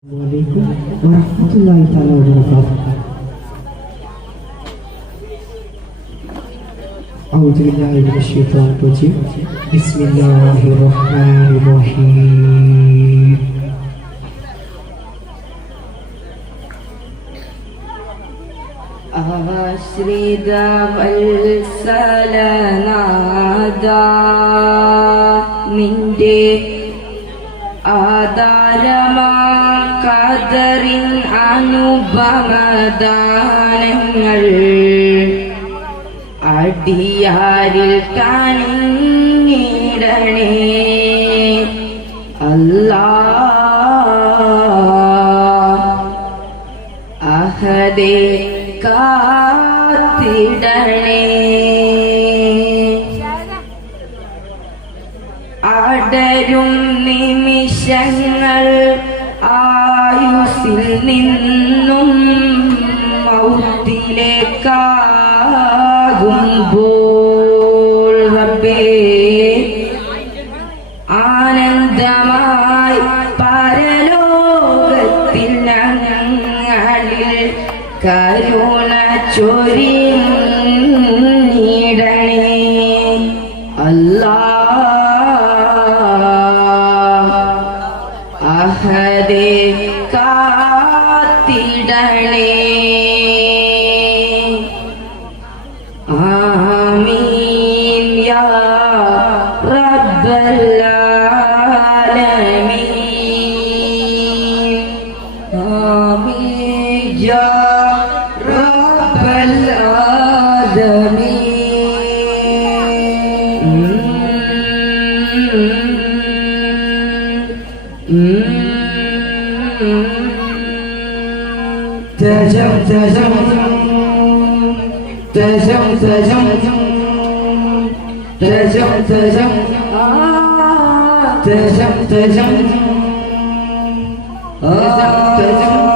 السلام عليكم ورحمة الله تعالى وبركاته. أعوذ بالله من الشيطان الرجيم. بسم الله الرحمن الرحيم. أشريد والسلنا دا من دي آدارما കതറിൻ അനുപമദാനങ്ങൾ അടിയാരിൽ കണിടണേ അല്ലാ അഹദേ കാത്തിടണേ. നിമിഷങ്ങൾ നിന്നും മൗത്തിലേക്കാകുമ്പോൾ റബ്ബേ ആനന്ദമായി പരലോകത്തിൽ ഞങ്ങളിൽ കരുണ ചൊരിഞ്ഞിടണേ. അല്ലാ 再想北京再想啊再向北京啊再向北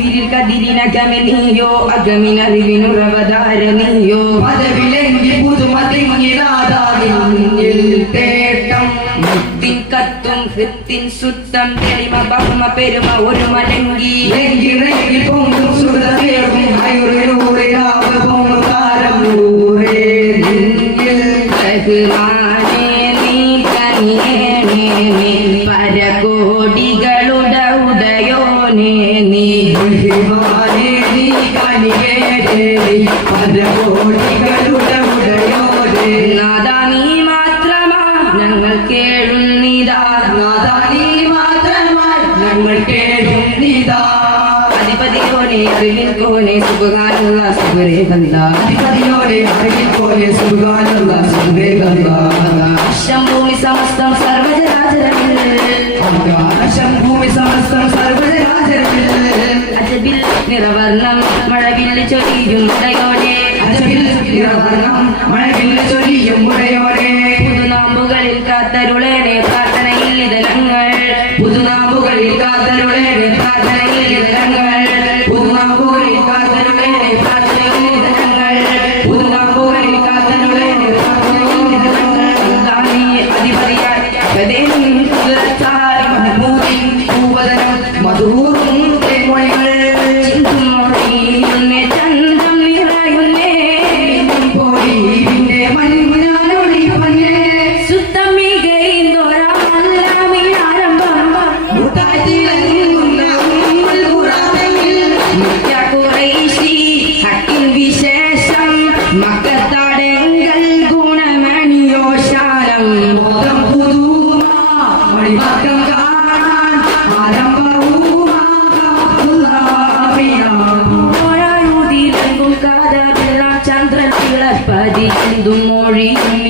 അലിഫിനു ഹിരിൽ കതിരിന ഗമനിയോ അഗമിനറിവിനു റവദാരനിയോ പദവിലെങ്കിൽ പുതുമതിങ്ങിലാതാകിൽ തേട്ടം. മുത്തിൻ കത്തും ഹൃത്തിൻ സുത്തം തെളിമ ബഹുമ പെരുമ ഒരു മലങ്കി എങ്കിറെങ്കിൽ പൊങ്കും സുഹൃതേറും അയുറിലൂടെ അധിപതിയോടെ അറിവിൽ പോലെ സുഖാനുള്ള സുഖേകന്ത ആകാശം ഭൂമി സമസ്തം സർവജരാചരങ്ങളിൽ ആകാശം ഭൂമി സമസ്തം സർവജരാചരത്തിൽ അജബിൽ നിറവർണം മഴവില്ല് ചൊരിയും ഉടയോനെ അജബിൽ നിറവർണം മഴവില്ല ചൊരിയും മുഴയോടെ പുതുനാമ്പുകളിൽ കാത്തരുളേനെ പ്രാർത്ഥനയിൽ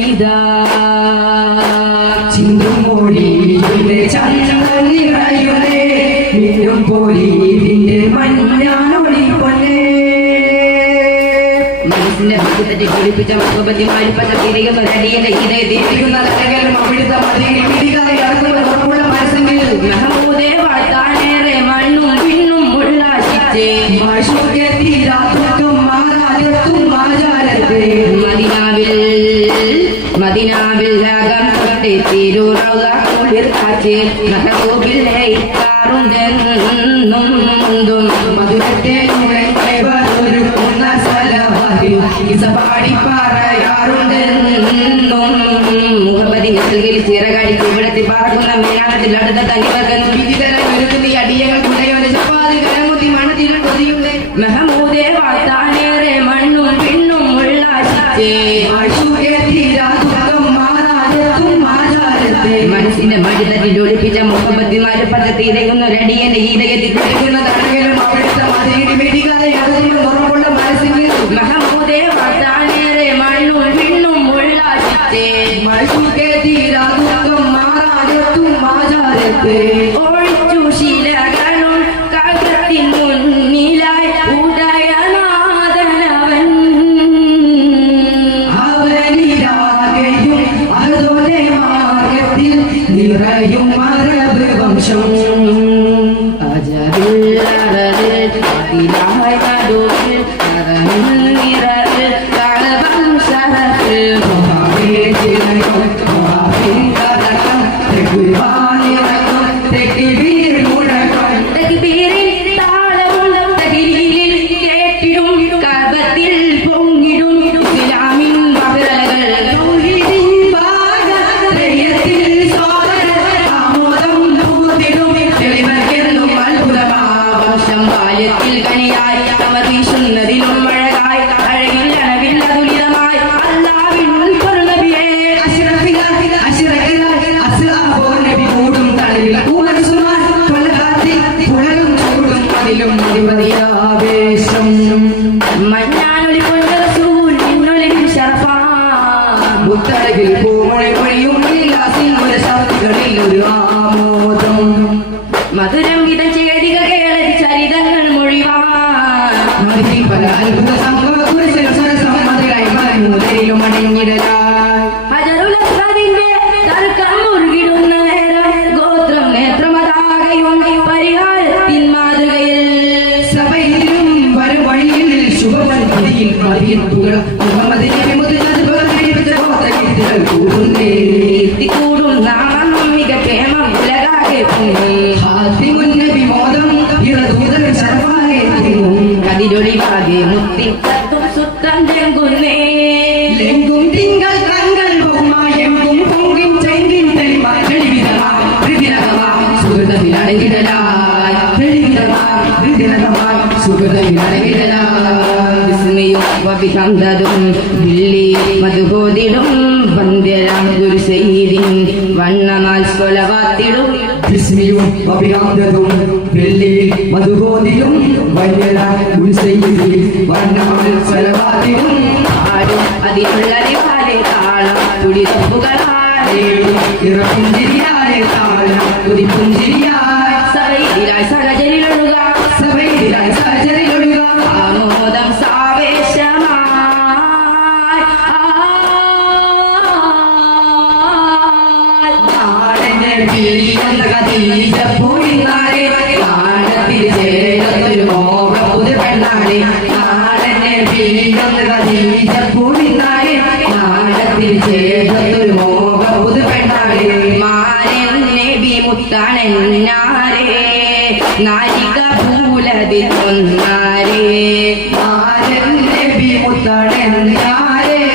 ഇതാ ചിന്തുമോടി ചന്ദ്രൻ നിറയുന്നേ മിന്നും പോയി ഇതിന്റെ മഞ്ഞാനൊളി പൊന്നേ മനസ്സിന്റെ ഭക്ത കത്തി ജ്വലിപ്പിച്ച മുഖപതിമാരി പച്ച തിരികുന്ന രടിയുടെ ഇതയത്തിരിക്കുന്ന തടകലും അവിടുത്തെ മതിയിൽ ഇറങ്ങുന്ന ഉറപ്പുള്ള മനസ്സെങ്കിൽ മെഹമൂദേ വാഴ്ത്താനേറെ മണ്ണും പിന്നും മാഷുക്കെ തീരാത്തും തിരുറൗക കുളിർക്കാറ്റ് മെഹബൂബിൽ ലയിക്കാറുണ്ടെന്നും മധുരത്തെ ഒരുക്കുന്ന പറയാറുണ്ടെന്നും മുഖപതി നെറുകിൽ ചിറകടിച്ച് ഇവിടത്തിൽ പാർക്കുന്ന മേലാണത്തിൽ അടുത്ത തനിവർഗൻ വിവിധരം birthday. జరుగుతుంది ఇక ప్రేమ ఇలాగే హాస్యమున్నది మోదం ఇలా దూదర సర్వాగే വില്ലി മധുഹോതിടും വന്ദ്യരാം ഗുരുസൈദിൻ വണ്ണമാൽ സ്വലവാത്തിടും. വിസ്മിയും അഭിയാന്തതും വെള്ളിയിൽ മധുബോധിയും വന്യന ഉത്സയിൽ വർണമൽ സ്വലവാദിയും ആടും അതിനുള്ള റിവാലെ താളം ഇറപ്പുഞ്ചിരിയായ താഴം കുതിപ്പുഞ്ചിരിയായ സഭയിലായി സഹചരിലൊഴുക മുത്താണെന്നാരേ നാരിക നാരൻ നബി മുത്തണെന്നാരേ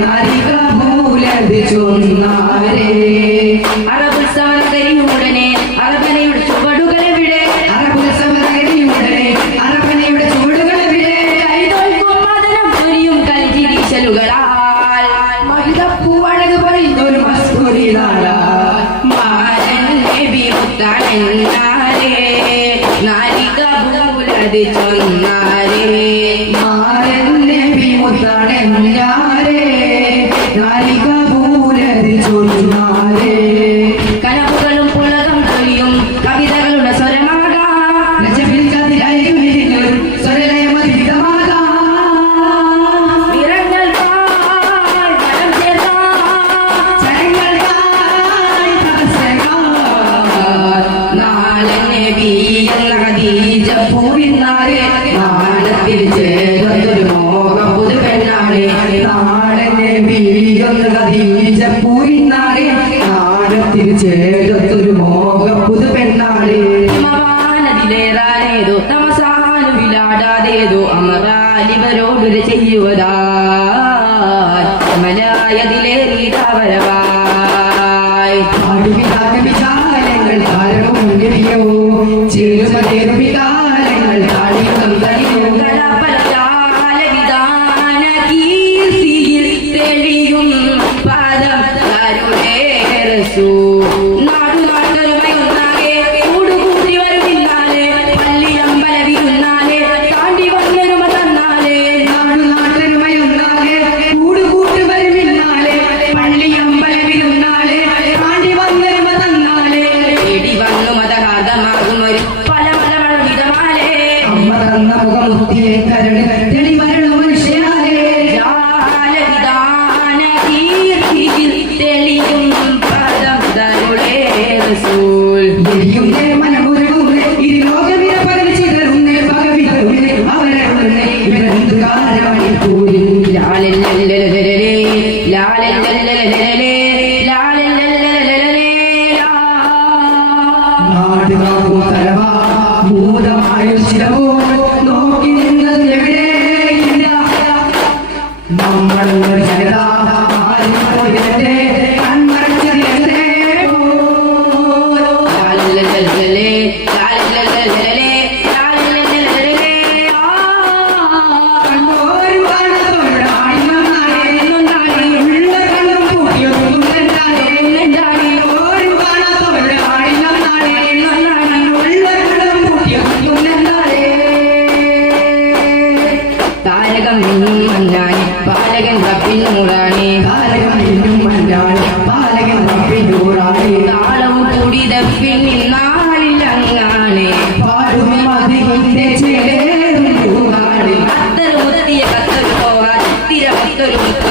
നാരിക മൂലത് ചൊന്നാരേ അറബുത്സവനകരിയുടനെ അറബനയുടെ ചുവടുകളെവിടെ അറബുൽ സമരടിയുടനെ അറബനയുടെ ചുവടുകളെവിടെ കൈതൊൽക്കും മദനം പുരിയും കൽജിരീശലുകളാൽ ഭൂലതി ചൊന്നാരേ Yesu.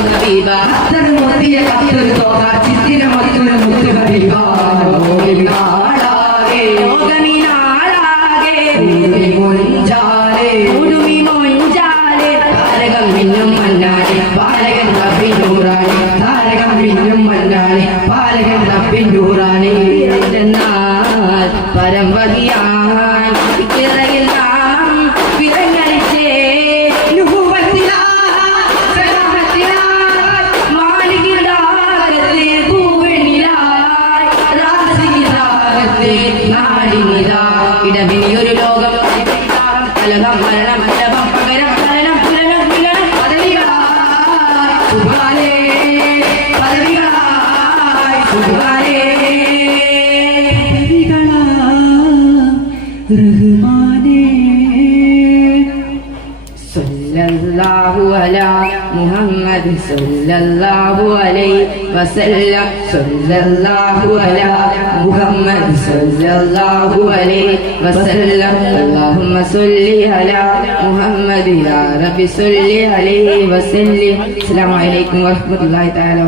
ഹബീബ അത്തരം മുത്തിയ കത്തുകൾ തോന്നാ ചിത്തിര മത്തുകൾ മുത്തു ഹബീബ ഗോവിന്ദ റഹ്മാനേ സല്ലല്ലാഹു അലാ സല്ലല്ലാഹു അലൈഹി വസല്ലം. സല്ലല്ലാഹു അലാ സല്ലല്ലാഹു അലൈഹി വസല്ലം. അല്ലാഹുമ്മ സല്ലി അലാ യാ സല്ലി അലൈഹി അലൈക്കും വറഹ്മത്തുള്ളാഹി തആല